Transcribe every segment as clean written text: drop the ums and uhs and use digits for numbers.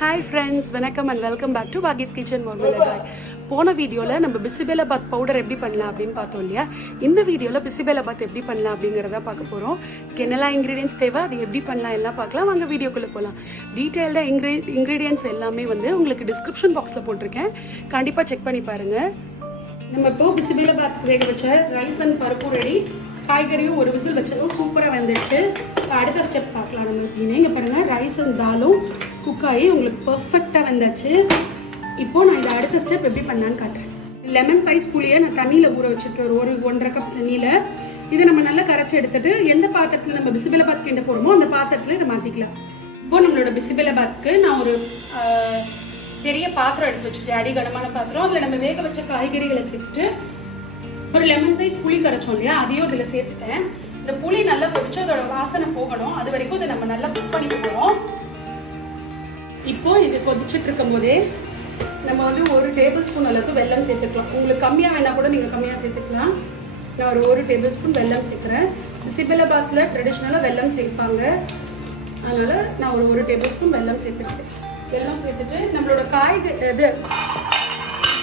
Hi friends, welcome and welcome back to Bagi's Kitchen Mormilagai. போன வீடியோல நம்ம PC பெலே பாத் powder எப்படி பண்ணலாம் அப்படின்னு பார்த்தோம் இல்லையா. இந்த வீடியோல பிசி பெலே பாத் எப்படி பண்ணலாம் அப்படிங்கறத பார்க்க போறோம். என்னெல்லாம் இன்கிரிடியன்ட்ஸ் தேவை, அது எப்படி பண்ணலாம் எல்லாம் பார்க்கலாம். வாங்க வீடியோக்குள்ள போலாம். டீடைல்டா இன்கிரிடியன்ட்ஸ் எல்லாமே உங்களுக்கு டிஸ்கிரிப்ஷன் பாக்ஸ்ல போட்டிருக்கேன். கண்டிப்பா செக் பண்ணி பாருங்க. நம்ம இப்போ பிசி பெலே பாத்க்கு வேக வச்ச ரைஸ் அண்ட் பருப்பு ரெடி. காய்கறியும் ஒரு விசில் வச்சதும் சூப்பராக வந்துடுச்சு. அடுத்த ஸ்டெப் பார்க்கலாம். நம்ம இங்கே பாருங்க, ரைஸ் அண்ட் தாலும் குக் ஆகி உங்களுக்கு பர்ஃபெக்டாக வந்தாச்சு. இப்போ நான் இதை அடுத்த ஸ்டெப் எப்படி பண்ணலான்னு காட்டுறேன். லெமன் சைஸ் புளியை நான் தண்ணியில் ஊற வச்சிருக்கேன், ஒரு 1.5 கப் தண்ணியில். இதை நம்ம நல்லா கரைச்சி எடுத்துட்டு எந்த பாத்திரத்தில் நம்ம பிசி பெலே பாத் கிண்ட போகிறோமோ அந்த பாத்திரத்தில் இதை மாற்றிக்கலாம். இப்போ நம்மளோட பிசி பெலே பாத்க்கு நான் ஒரு பெரிய பாத்திரம் எடுத்து வச்சுருக்கேன், அடிகனமான பாத்திரம். அதில் நம்ம வேக வச்ச காய்கறிகளை சேர்த்துட்டு ஒரு லெமன் சைஸ் புளி கரைச்சோம் இல்லையா, அதையும் இதில் சேர்த்துட்டேன். இந்த புளி நல்லா கொதிச்சு அதோட வாசனை போகணும், அது வரைக்கும் இதை நம்ம நல்லா குக் பண்ணி போகிறோம். இப்போ இது கொதிச்சுட்டு இருக்கும் போதே நம்ம ஒரு டேபிள் ஸ்பூன் அளவுக்கு வெல்லம் சேர்த்துக்கலாம். உங்களுக்கு கம்மியாக வேணா கூட நீங்கள் கம்மியாக சேர்த்துக்கலாம். நான் ஒரு டேபிள் ஸ்பூன் வெல்லம் சேர்க்குறேன். பிசி பெலே பாத்தில் ட்ரெடிஷ்னலாக வெல்லம் சேர்ப்பாங்க, அதனால் நான் ஒரு டேபிள் ஸ்பூன் வெல்லம் சேர்த்துருக்கேன். வெல்லம் சேர்த்துட்டு நம்மளோட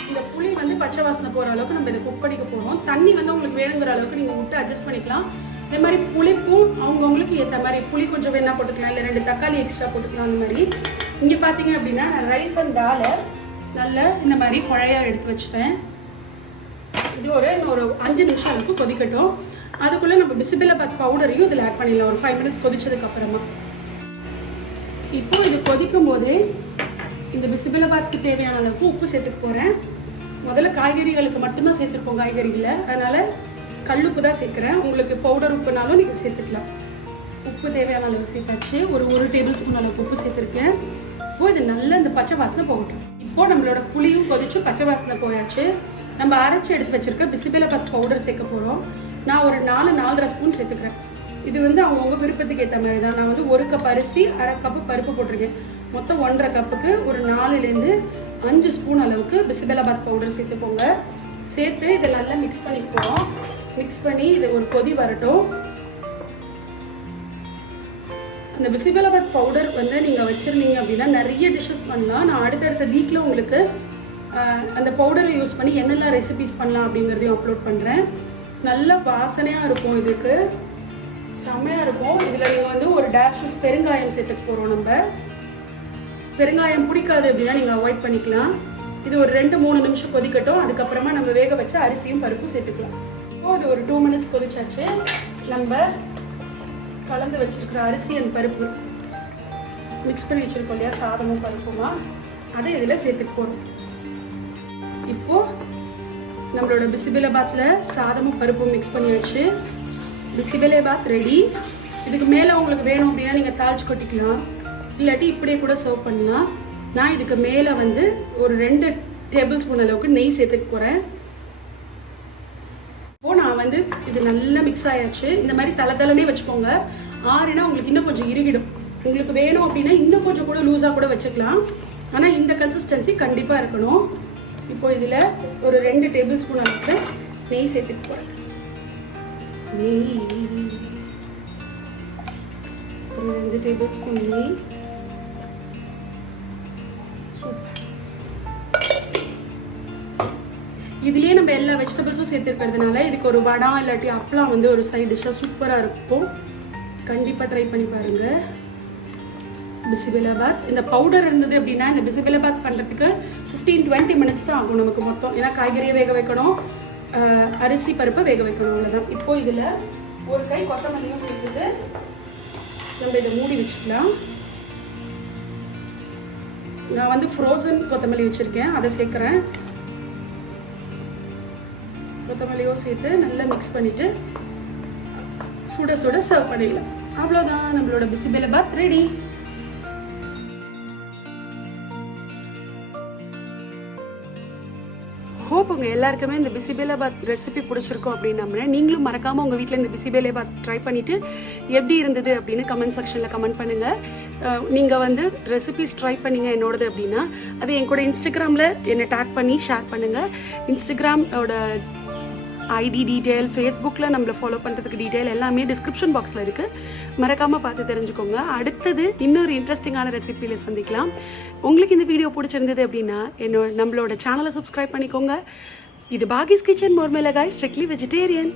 இந்த புளி பச்சை வாசனை போகிற அளவுக்கு நம்ம இதை குக் பண்ணிக்க போகிறோம். தண்ணி உங்களுக்கு வேணுங்கிற அளவுக்கு நீங்கள் விட்டு அட்ஜஸ்ட் பண்ணிக்கலாம். இதே மாதிரி புளிப்பும் அவங்கவுங்களுக்கு ஏற்ற மாதிரி புளி கொஞ்சம் வேணா போட்டுக்கலாம், இல்லை 2 தக்காளி எக்ஸ்ட்ரா போட்டுக்கலாம். அந்த மாதிரி இங்கே பார்த்தீங்க அப்படின்னா நான் ரைஸ் அண்ட் தாலை நல்லா இந்த மாதிரி குழையாக எடுத்து வச்சுட்டேன். இது ஒரு 5 நிமிஷம் அளவுக்கு கொதிக்கட்டும். அதுக்குள்ளே நம்ம பிசி பெலே பாத் பவுடரையும் இதில் ஆட் பண்ணிடலாம், ஒரு 5 மினிட்ஸ் கொதிச்சதுக்கு அப்புறமா. இப்போ இது கொதிக்கும் போதே இந்த பிசி பெலே பாத்க்கு தேவையான அளவுக்கு உப்பு சேர்த்துக்க போகிறேன். முதல்ல காய்கறிகளுக்கு மட்டும்தான் சேர்த்துருப்போம், காய்கறிகளை, அதனால் கல்லுப்பு தான் சேர்க்குறேன். உங்களுக்கு பவுடர் உப்புனாலும் நீங்கள் சேர்த்துக்கலாம். உப்பு தேவையான அளவு சேர்த்தாச்சு. ஒரு டேபிள் ஸ்பூன் அளவுக்கு உப்பு சேர்த்துருக்கேன். இப்போ இது நல்லா இந்த பச்சை வாசனை போகட்டும். இப்போ நம்மளோட புளியும் கொதிச்சு பச்சை வாசனை போயாச்சு. நம்ம அரைச்சி எடுத்து வச்சிருக்க பிசி பெலே பாத் பவுடர் சேர்க்க போகிறோம். நான் ஒரு 4.5 ஸ்பூன் சேர்த்துக்கிறேன். இது அவங்கவுங்க விருப்பத்துக்கு ஏற்ற மாதிரி தான். நான் 1 கப் அரிசி, 1/2 கப்பு பருப்பு போட்டிருக்கேன். மொத்தம் 1.5 கப்புக்கு ஒரு 4லேருந்து 5 ஸ்பூன் அளவுக்கு பிசி பெலே பாத் பவுடர் சேர்த்துக்கோங்க. சேர்த்து இதை நல்லா மிக்ஸ் பண்ணிப்போம். மிக்ஸ் பண்ணி இது ஒரு கொதி வரட்டும். அந்த பிசி பெலே பாத் பவுடர் நீங்கள் வச்சுருந்தீங்க அப்படின்னா நிறைய டிஷ்ஷஸ் பண்ணலாம். நான் அடுத்தடுத்த வீக்கில் உங்களுக்கு அந்த பவுடரை யூஸ் பண்ணி என்னெல்லாம் ரெசிபிஸ் பண்ணலாம் அப்படிங்கிறதையும் அப்லோட் பண்ணுறேன். நல்ல வாசனையாக இருக்கும், இதுக்கு செம்மையாக இருக்கும். இதில் நீங்கள் ஒரு டேஷ் ஆஃப் பெருங்காயம் சேர்த்துக்க போகிறோம். நம்ம பெருங்காயம் பிடிக்காது அப்படின்னா நீங்கள் அவாய்ட் பண்ணிக்கலாம். இது ஒரு 2-3 நிமிஷம் கொதிக்கட்டும். அதுக்கப்புறமா நம்ம வேக வச்ச அரிசியும் பருப்பும் சேர்த்துக்கலாம். இப்போ இது ஒரு 2 மினிட்ஸ் கொதிச்சாச்சு. நம்ம கலந்து வச்சிருக்கிற அரிசி அண்ட் பருப்பு மிக்ஸ் பண்ணி வச்சிருக்கோம் இல்லையா, சாதமும் பருப்புமா, அதை இதில் சேர்த்துக்க போகிறோம். இப்போ நம்மளோட பிசி பெலே பாத்தில் சாதமும் பருப்பும் மிக்ஸ் பண்ணி வச்சு பிசி பெலே பாத் ரெடி. இதுக்கு மேலே உங்களுக்கு வேணும் அப்படின்னா நீங்கள் தாளிச்சு கொட்டிக்கலாம், இல்லாட்டி இப்படியே கூட சர்வ் பண்ணலாம். நான் இதுக்கு மேலே ஒரு 2 டேபிள் ஸ்பூன் அளவுக்கு நெய் சேர்த்துக்க போகிறேன். இப்போது நான் இது நல்லா மிக்ஸ் ஆயாச்சு. இந்த மாதிரி தளத்தலனே வச்சுக்கோங்க. ஆறுனா உங்களுக்கு இன்னும் கொஞ்சம் இறுகிடும். உங்களுக்கு வேணும் அப்படின்னா இன்னும் கொஞ்சம் கூட லூஸாக கூட வச்சுக்கலாம். ஆனால் இந்த கன்சிஸ்டன்சி கண்டிப்பாக இருக்கணும். இப்போ இதில் ஒரு 2 டேபிள் ஸ்பூன் அளவுக்கு நெய் சேர்த்துக்க போகிறேன். நெய் ஒரு 2 டேபிள் ஸ்பூன் நெய். இதுலேயே நம்ம எல்லா வெஜிடபிள்ஸும் சேர்த்துருக்கிறதுனால இதுக்கு ஒரு வடை இல்லாட்டி அப்பளம் ஒரு சைட் டிஷ்ஷாக சூப்பராக இருக்கும். கண்டிப்பாக ட்ரை பண்ணி பாருங்கள். பிசி பெலே பாத் இந்த பவுடர் இருந்தது அப்படின்னா இந்த பிசி பெலே பாத் பண்ணுறதுக்கு 15-20 மினிட்ஸ் தான் ஆகும் நமக்கு மொத்தம். ஏன்னா காய்கறியை வேக வைக்கணும், அரிசி பருப்பை வேக வைக்கணும், அவ்வளோதான். இப்போது இதில் ஒரு கை கொத்தமல்லியும் சேர்த்துட்டு நம்ம இதை மூடி வச்சுக்கலாம். நான் ஃப்ரோசன் கொத்தமல்லி வச்சுருக்கேன், அதை சேர்க்குறேன். கொத்தமல்லியும் சேர்த்து நல்லா மிக்ஸ் பண்ணிவிட்டு சுட சுட சர்வ் பண்ணிடலாம். அவ்வளோதான், நம்மளோட பிசி பெலே பாத் ரெடி. ஹோப் உங்கள் எல்லாருக்குமே இந்த பிசி பெலே பாத் ரெசிபி பிடிச்சிருக்கும் அப்படின்னு நம்புறேன். நீங்களும் மறக்காமல் உங்கள் வீட்டில் இந்த பிசி பெலே பாத் ட்ரை பண்ணிவிட்டு எப்படி இருந்தது அப்படின்னு கமெண்ட் செக்ஷனில் கமெண்ட் பண்ணுங்கள். நீங்கள் ரெசிபிஸ் ட்ரை பண்ணீங்க என்னோடது அப்படின்னா அது என் கூட இன்ஸ்டாகிராமில் என்னை டேக் பண்ணி ஷேர் பண்ணுங்கள். இன்ஸ்டாகிராமோட ஐடி டீட்டெயில், ஃபேஸ்புக்கில் நம்மளை ஃபாலோ பண்ணுறதுக்கு டீட்டெயில் எல்லாமே டிஸ்கிரிப்ஷன் பாக்ஸில் இருக்குது. மறக்காமல் பார்த்து தெரிஞ்சுக்கோங்க. அடுத்தது இன்னொரு இன்ட்ரெஸ்டிங்கான ரெசிபியில் சந்திக்கலாம். உங்களுக்கு இந்த வீடியோ பிடிச்சிருந்தது அப்படின்னா நம்மளோட சேனலை சப்ஸ்கிரைப் பண்ணிக்கோங்க. இது பாகிஸ் கிச்சன் மோர்மிளகாய், ஸ்ட்ரிக்ட்லி வெஜிடேரியன்.